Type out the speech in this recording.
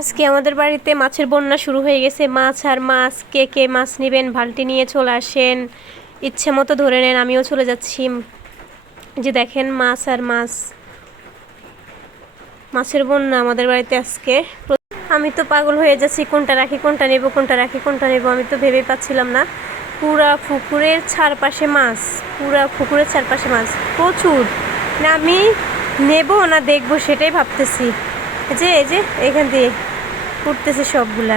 আজকে আমাদের বাড়িতে মাছের বন্যা শুরু হয়ে গেছে। মাছ আর মাছ, কে কে মাছ নেবেন বালতি নিয়ে চলে আসেন, ইচ্ছে মতো ধরে নেন। আমিও চলে যাচ্ছি। যে দেখেন মাছ আর মাছ, মাছের বন্যা আমাদের বাড়িতে আজকে। আমি তো পাগল হয়ে যাচ্ছি, কোনটা রাখি কোনটা নেব, কোনটা রাখি কোনটা নেব, আমি তো ভেবেই পাচ্ছিলাম না। পুরা পুকুরের চারপাশে মাছ, পুরা পুকুরের চারপাশে মাছ প্রচুর। না আমি নেব না দেখবো সেটাই ভাবতেছি। এই যে এখান দিয়ে উঠতেছে সবগুলা।